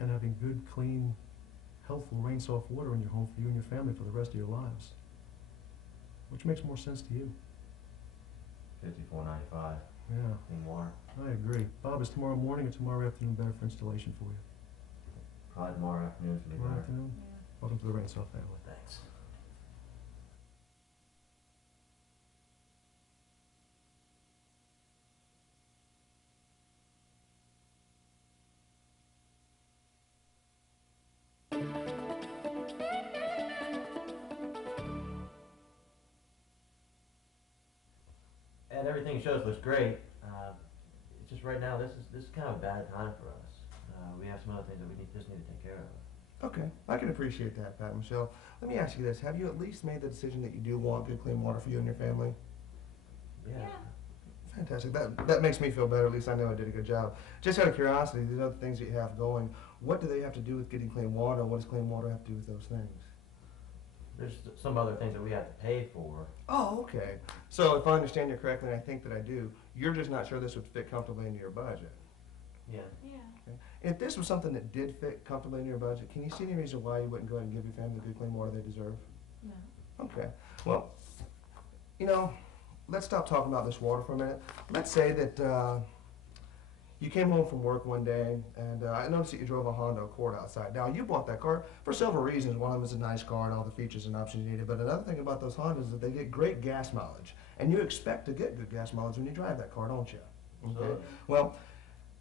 and having good, clean, healthful, rain-soft water in your home for you and your family for the rest of your lives. Which makes more sense to you? 54.95. Yeah, Clean water. I agree. Bob, is tomorrow morning or tomorrow afternoon better for installation for you? Probably tomorrow afternoon's gonna be Tomorrow better. afternoon? Welcome to the Rainsoft family. Thanks. And everything shows looks great. It's just right now, this is kind of a bad time for us. We have some other things that just need to take care of. Okay, I can appreciate that, Pat and Michelle. Let me ask you this. Have you at least made the decision that you do want good, clean water for you and your family? Yeah. Fantastic. That makes me feel better. At least I know I did a good job. Just out of curiosity, these other things that you have going, what do they have to do with getting clean water? What does clean water have to do with those things? There's some other things that we have to pay for. Oh, okay. So if I understand you correctly, and I think that I do, you're just not sure this would fit comfortably into your budget. Yeah. Yeah. Okay. If this was something that did fit comfortably in your budget, can you see any reason why you wouldn't go ahead and give your family the good, clean water they deserve? No. Okay. Well, you know, let's stop talking about this water for a minute. Let's say that you came home from work one day, and I noticed that you drove a Honda Accord outside. Now, you bought that car for several reasons. One of them is a nice car and all the features and options you needed. But another thing about those Hondas is that they get great gas mileage. And you expect to get good gas mileage when you drive that car, don't you? Okay. Well,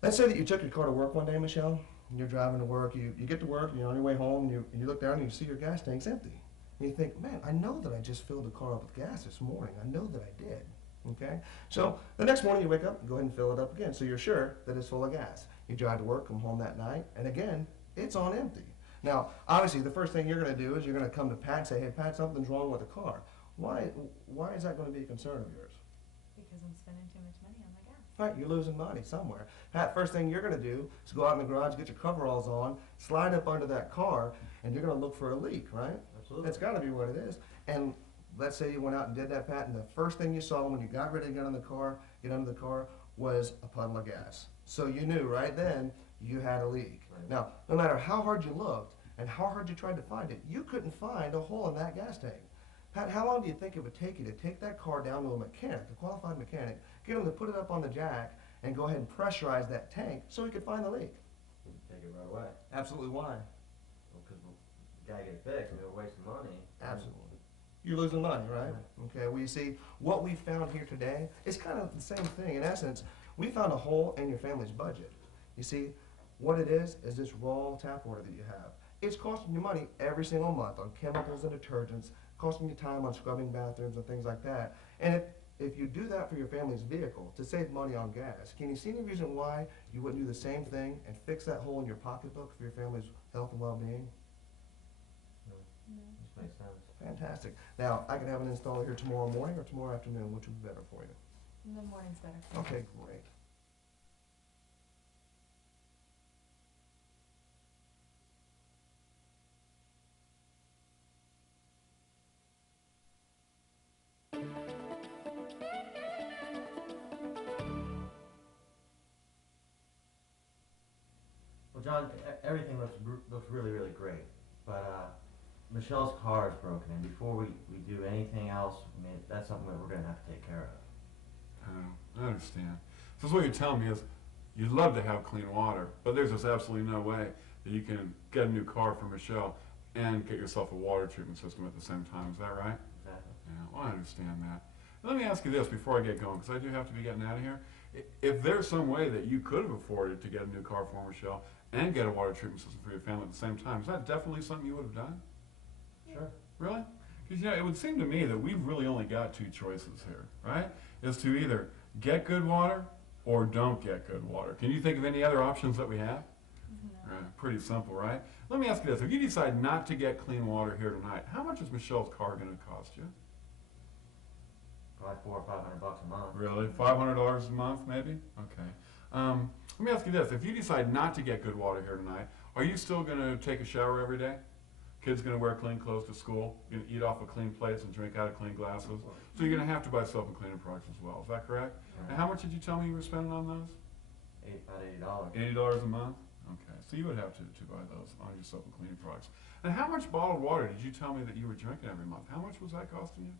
let's say that you took your car to work one day, Michelle, and you're driving to work. You get to work, you're on your way home, and you look down and you see your gas tank's empty. And you think, man, I know that I just filled the car up with gas this morning. I know that I did. Okay? So the next morning you wake up and go ahead and fill it up again. So you're sure that it's full of gas. You drive to work, come home that night, and again, it's on empty. Now, obviously, the first thing you're going to do is you're going to come to Pat and say, hey, Pat, something's wrong with the car. Why is that going to be a concern of yours? Because I'm spending too much money on my gas. Right, you're losing money somewhere. Pat, first thing you're going to do is go out in the garage, get your coveralls on, slide up under that car, and you're going to look for a leak, right? Absolutely. It's got to be what it is. And let's say you went out and did that, Pat, and the first thing you saw when you got ready to get under the car, was a puddle of gas. So you knew right then you had a leak. Right. Now, no matter how hard you looked and how hard you tried to find it, you couldn't find a hole in that gas tank. Pat, how long do you think it would take you to take that car down to a mechanic, a qualified mechanic, get him to put it up on the jack and go ahead and pressurize that tank so he could find the leak? Take it right away. Absolutely why? Because we gotta get it fixed. We're wasting money. Absolutely. You're losing money, right? Okay, well, you see, what we found here today is kind of the same thing. In essence, we found a hole in your family's budget. You see, what it is this raw tap water that you have. It's costing you money every single month on chemicals and detergents, costing you time on scrubbing bathrooms and things like that. And if you do that for your family's vehicle to save money on gas, can you see any reason why you wouldn't do the same thing and fix that hole in your pocketbook for your family's health and well-being? No, No. this makes sense. Fantastic. Now, I can have an installer here tomorrow morning or tomorrow afternoon, which would be better for you. In the morning's better. Okay, great. Well, John, everything looks really, really great. But Michelle's car is broken, and before we do anything else, I mean, that's something that we're gonna have to take care of. I understand. So what you're telling me is you'd love to have clean water, but there's just absolutely no way that you can get a new car for Michelle and get yourself a water treatment system at the same time. Is that right? Exactly. Yeah, well, I understand that. Let me ask you this before I get going, because I do have to be getting out of here. If there's some way that you could have afforded to get a new car for Michelle and get a water treatment system for your family at the same time, is that definitely something you would have done? Sure. Really? Because, it would seem to me that we've really only got two choices here, right? Is to either get good water or don't get good water. Can you think of any other options that we have? No. Right, pretty simple, right? Let me ask you this. If you decide not to get clean water here tonight, how much is Michelle's car going to cost you? Probably $400 or $500 a month. Really? $500 a month, maybe? Okay. Let me ask you this. If you decide not to get good water here tonight, are you still going to take a shower every day? Kids going to wear clean clothes to school? You're going to eat off of clean plates and drink out of clean glasses? So you're going to have to buy soap and cleaning products as well. Is that correct? And how much did you tell me you were spending on those? About $80. $80 a month? Okay. So you would have to buy those on your soap and cleaning products. And how much bottled water did you tell me that you were drinking every month? How much was that costing you?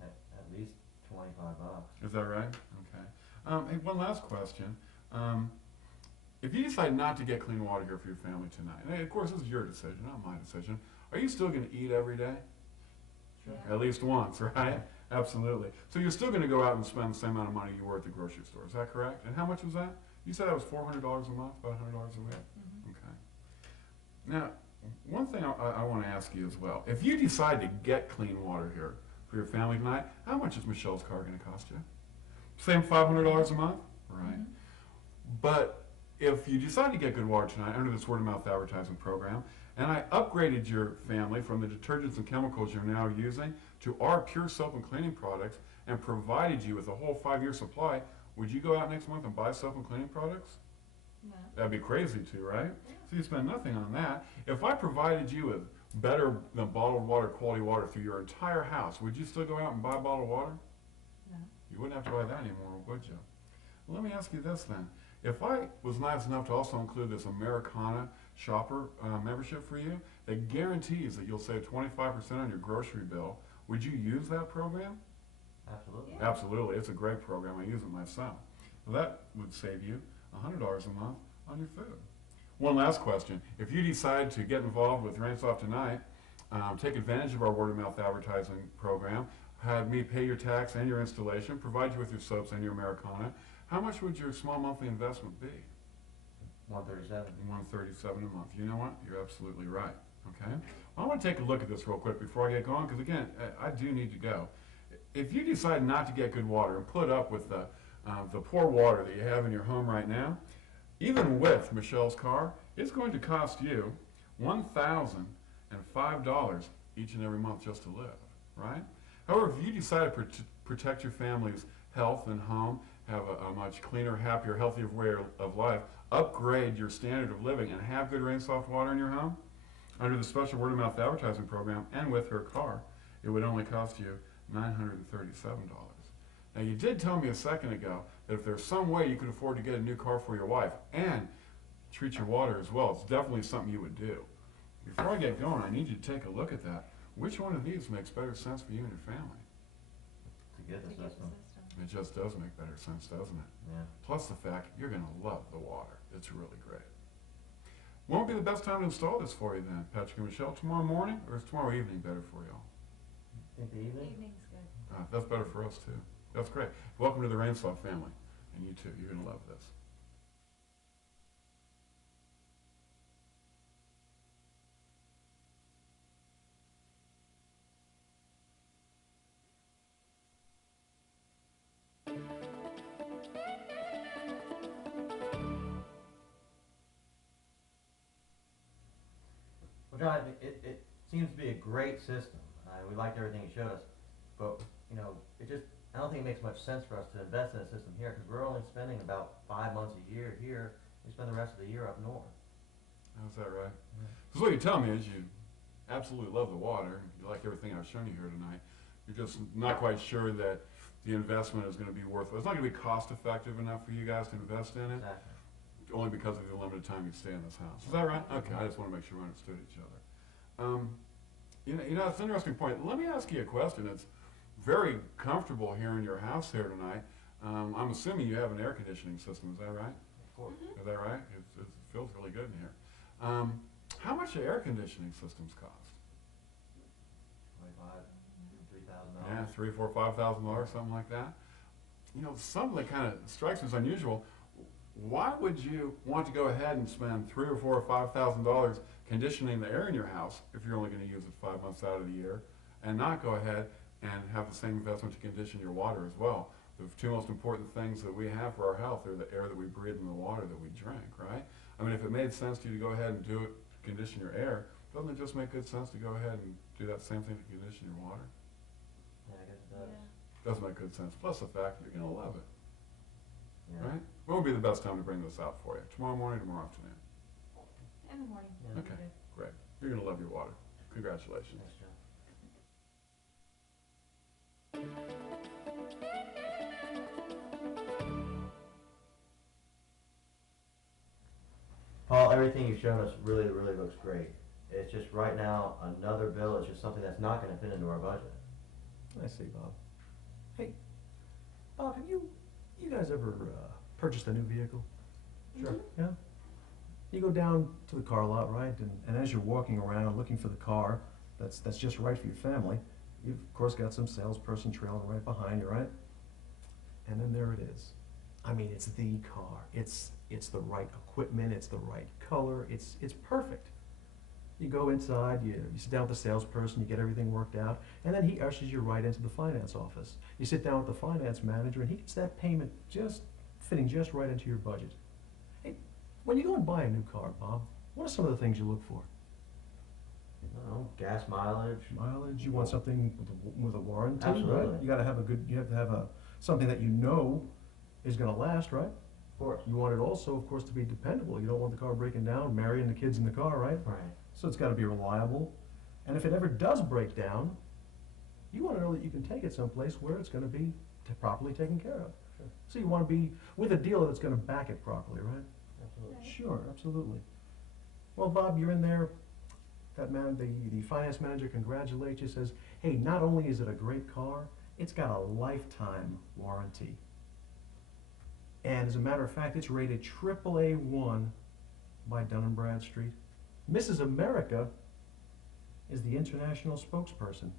At least $25. Is that right? Okay. Hey, one last question. If you decide not to get clean water here for your family tonight, and of course this is your decision, not my decision, are you still going to eat every day? Sure. At least once, right? Absolutely. So you're still going to go out and spend the same amount of money you were at the grocery store. Is that correct? And how much was that? You said that was $400 a month, about $100 a week? Mhm. Okay. Now, one thing I want to ask you as well. If you decide to get clean water here for your family tonight, how much is Michelle's car going to cost you? Same $500 a month? Right. Mhm. But if you decide to get good water tonight under this word-of-mouth advertising program, and I upgraded your family from the detergents and chemicals you're now using to our pure soap and cleaning products and provided you with a whole 5-year supply, would you go out next month and buy soap and cleaning products? No. That'd be crazy too, right? Yeah. So you spend nothing on that. If I provided you with better than bottled water, quality water through your entire house, would you still go out and buy bottled water? No. You wouldn't have to buy that anymore, would you? Well, let me ask you this then. If I was nice enough to also include this Americana shopper membership for you that guarantees that you'll save 25% on your grocery bill, would you use that program? Absolutely. Yeah. Absolutely. It's a great program. I use it myself. Well, that would save you $100 a month on your food. One last question. If you decide to get involved with Rainsoft tonight, take advantage of our word-of-mouth advertising program, have me pay your tax and your installation, provide you with your soaps and your Americana, how much would your small monthly investment be? 137. $137 a month. You know what? You're absolutely right. Okay? I want to take a look at this real quick before I get going, because again, I do need to go. If you decide not to get good water and put up with the poor water that you have in your home right now, even with Michelle's car, it's going to cost you $1,005 each and every month just to live, right? However, if you decide to protect your family's health and home, have a much cleaner, happier, healthier way of life, upgrade your standard of living, and have good Rainsoft water in your home, under the special word-of-mouth advertising program and with her car, it would only cost you $937. Now, you did tell me a second ago that if there's some way you could afford to get a new car for your wife and treat your water as well, it's definitely something you would do. Before I get going, I need you to take a look at that. Which one of these makes better sense for you and your family? To get the To get the system. It just does make better sense, doesn't it? Yeah. Plus the fact you're going to love the water. It's really great. When would be the best time to install this for you then, Patrick and Michelle? Tomorrow morning, or is tomorrow evening better for you all? Think the evening? Evening's good. That's better for us too. That's great. Welcome to the Rainsoft family. And you too. You're going to love this. Well, John, it seems to be a great system. We liked everything you showed us, but I don't think it makes much sense for us to invest in a system here because we're only spending about 5 months a year here. We spend the rest of the year up north. How's that right? Yeah. Because what you're telling me is you absolutely love the water. You like everything I've shown you here tonight. You're just not quite sure that the investment is going to be worthwhile. It's not going to be cost effective enough for you guys to invest in it, Exactly. only because of the limited time you stay in this house. Is that right? Okay, I just want to make sure we understood each other. It's an interesting point. Let me ask you a question. It's very comfortable here in your house here tonight. I'm assuming you have an air conditioning system. Is that right? Of course. Is that right? It feels really good in here. How much do air conditioning systems cost? 25, Yeah, $3,000. $3,000, $4,000, $5,000, something like that. You know, something that kind of strikes me as unusual. Why would you want to go ahead and spend $3,000 or $4,000 or $5,000 conditioning the air in your house if you're only going to use it 5 months out of the year, and not go ahead and have the same investment to condition your water as well? The two most important things that we have for our health are the air that we breathe and the water that we drink, right? I mean, if it made sense to you to go ahead and do it to condition your air, doesn't it just make good sense to go ahead and do that same thing to condition your water? Yeah, I guess it does. Yeah. Does make good sense. Plus the fact that you're going to love it, Yeah. right? When would be the best time to bring this out for you? Tomorrow morning, tomorrow afternoon? In the morning. Yeah. would be Okay. good. Great. You're going to love your water. Congratulations. Thanks, John. Paul, everything you've shown us really, really looks great. It's just right now, another bill is just something that's not gonna fit into our budget. I see, Bob. Hey, Bob, have you guys ever purchased a new vehicle? Sure. Yeah? You go down to the car lot, right, and as you're walking around looking for the car that's just right for your family, you've of course got some salesperson trailing right behind you, right? And then there it is. I mean, it's the car. It's the right equipment, it's the right color, it's perfect. You go inside, you sit down with the salesperson, you get everything worked out, and then he ushers you right into the finance office. You sit down with the finance manager, and he gets that payment just fitting just right into your budget. Hey, when you go and buy a new car, Bob, what are some of the things you look for? I don't know, gas mileage. Mileage, you want something with a warranty, right? Absolutely. You gotta have you have to have something that you know is gonna last, right? Of course. You want it also, of course, to be dependable. You don't want the car breaking down, marrying the kids in the car, right? Right. So it's gotta be reliable. And if it ever does break down, you wanna know that you can take it someplace where it's gonna be properly taken care of. Sure. So you wanna be with a dealer that's gonna back it properly, right? Absolutely. Sure, absolutely. Well, Bob, you're in there, that man, the finance manager congratulates you, says, hey, not only is it a great car, it's got a lifetime warranty. And as a matter of fact, it's rated AAA1 by Dun & Bradstreet. Mrs. America is the international spokesperson.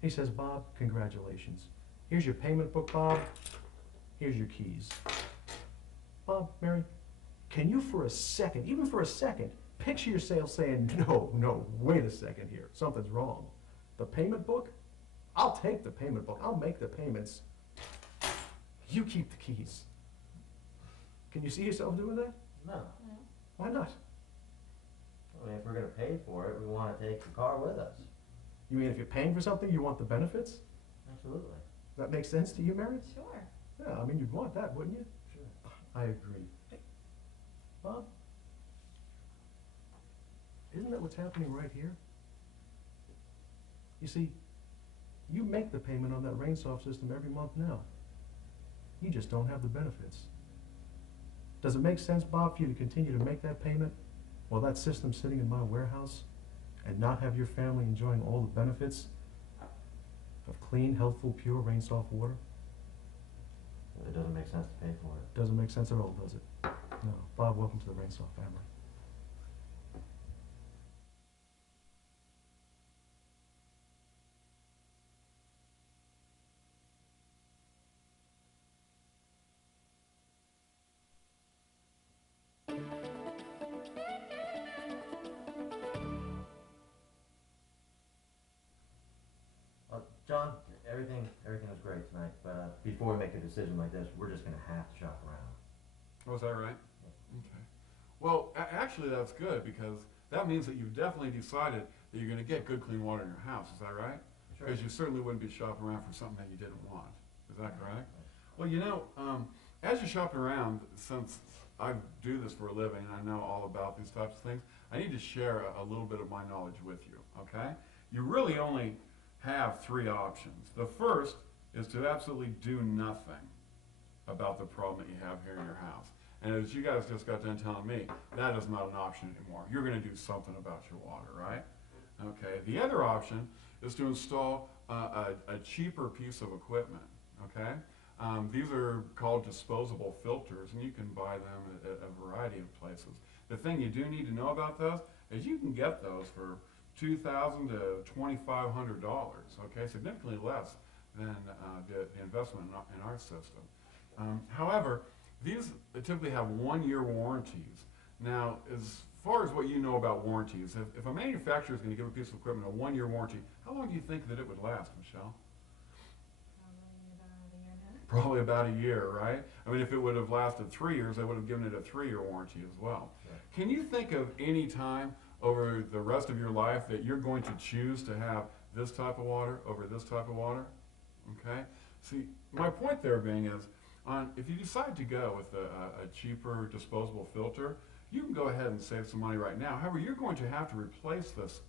He says, Bob, congratulations. Here's your payment book, Bob. Here's your keys. Bob, Mary, can you for a second, even for a second, picture yourself saying, no, wait a second here, something's wrong. The payment book? I'll take the payment book, I'll make the payments. You keep the keys. Can you see yourself doing that? No. No. Why not? I mean, if we're gonna pay for it, we wanna take the car with us. You mean if you're paying for something, you want the benefits? Absolutely. Does that make sense to you, Mary? Sure. Yeah, I mean, you'd want that, wouldn't you? Sure. I agree. Hey, Bob? Isn't that what's happening right here? You see, you make the payment on that RainSoft system every month now. You just don't have the benefits. Does it make sense, Bob, for you to continue to make that payment while that system's sitting in my warehouse and not have your family enjoying all the benefits of clean, healthful, pure RainSoft water? It doesn't make sense to pay for it. Doesn't make sense at all, does it? No. Bob, welcome to the RainSoft family. John, everything was great tonight, but before we make a decision like this, we're just gonna have to shop around. Oh, is that right? Okay. Well, actually, that's good, because that means that you've definitely decided that you're gonna get good, clean water in your house, is that right? Because you certainly wouldn't be shopping around for something that you didn't want. Is that correct? Well, you know, as you're shopping around, since I do this for a living and I know all about these types of things, I need to share a little bit of my knowledge with you, okay? You really only have three options. The first is to absolutely do nothing about the problem that you have here in your house. And as you guys just got done telling me, that is not an option anymore. You're gonna do something about your water, right? Okay, the other option is to install a cheaper piece of equipment, okay? These are called disposable filters, and you can buy them at a variety of places. The thing you do need to know about those is you can get those for $2,000 to $2,500, okay? Significantly less than the investment in our system. However, these typically have 1-year warranties. Now, as far as what you know about warranties, if a manufacturer is going to give a piece of equipment a 1-year warranty, how long do you think that it would last, Michelle? Probably about a year, right? I mean, if it would have lasted 3 years, they would have given it a 3-year warranty as well. Right. Can you think of any time over the rest of your life that you're going to choose to have this type of water over this type of water? Okay? See, my point there being is, if you decide to go with a cheaper disposable filter, you can go ahead and save some money right now. However, you're going to have to replace this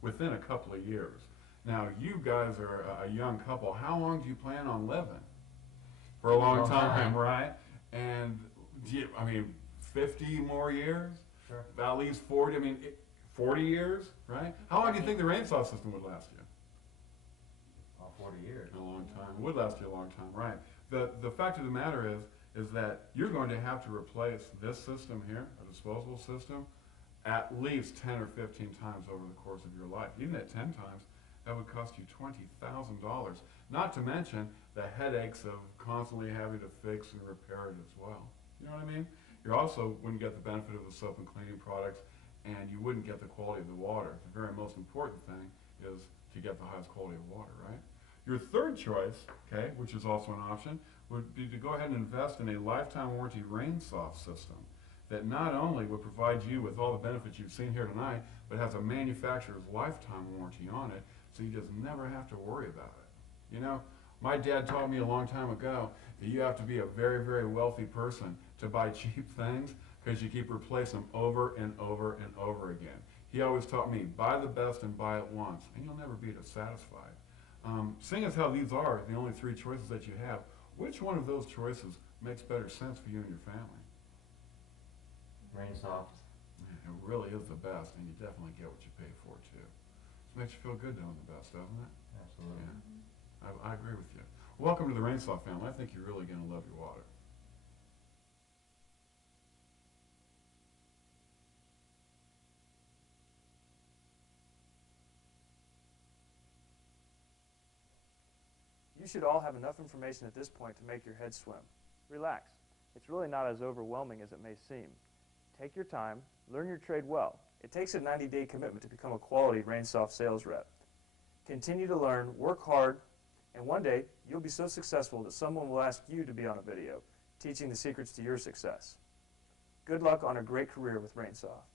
within a couple of years. Now, you guys are a young couple. How long do you plan on living? For a long time, right? And, I mean, 50 more years, Sure. at least 40, I mean, 40 years, right? How long do you think the rainsaw system would last you? All 40 years. A long time. It would last you a long time, right? The fact of the matter is that you're going to have to replace this system here, a disposable system, at least 10 or 15 times over the course of your life. Even at 10 times, that would cost you $20,000. Not to mention the headaches of constantly having to fix and repair it as well. You know what I mean? You also wouldn't get the benefit of the soap and cleaning products, and you wouldn't get the quality of the water. The very most important thing is to get the highest quality of water, right? Your third choice, okay, which is also an option, would be to go ahead and invest in a lifetime warranty RainSoft system that not only would provide you with all the benefits you've seen here tonight, but has a manufacturer's lifetime warranty on it, so you just never have to worry about it. You know, my dad taught me a long time ago that you have to be a very, very wealthy person to buy cheap things, because you keep replacing them over and over and over again. He always taught me, buy the best and buy it once, and you'll never be dissatisfied. Seeing as how these are the only three choices that you have, which one of those choices makes better sense for you and your family? RainSoft. It really is the best, and you definitely get what you pay for, too. It makes you feel good knowing the best, doesn't it? Absolutely. Yeah. I agree with you. Welcome to the RainSoft family. I think you're really going to love your water. You should all have enough information at this point to make your head swim. Relax. It's really not as overwhelming as it may seem. Take your time, learn your trade well. It takes a 90-day commitment to become a quality RainSoft sales rep. Continue to learn, work hard, and one day you'll be so successful that someone will ask you to be on a video, teaching the secrets to your success. Good luck on a great career with RainSoft.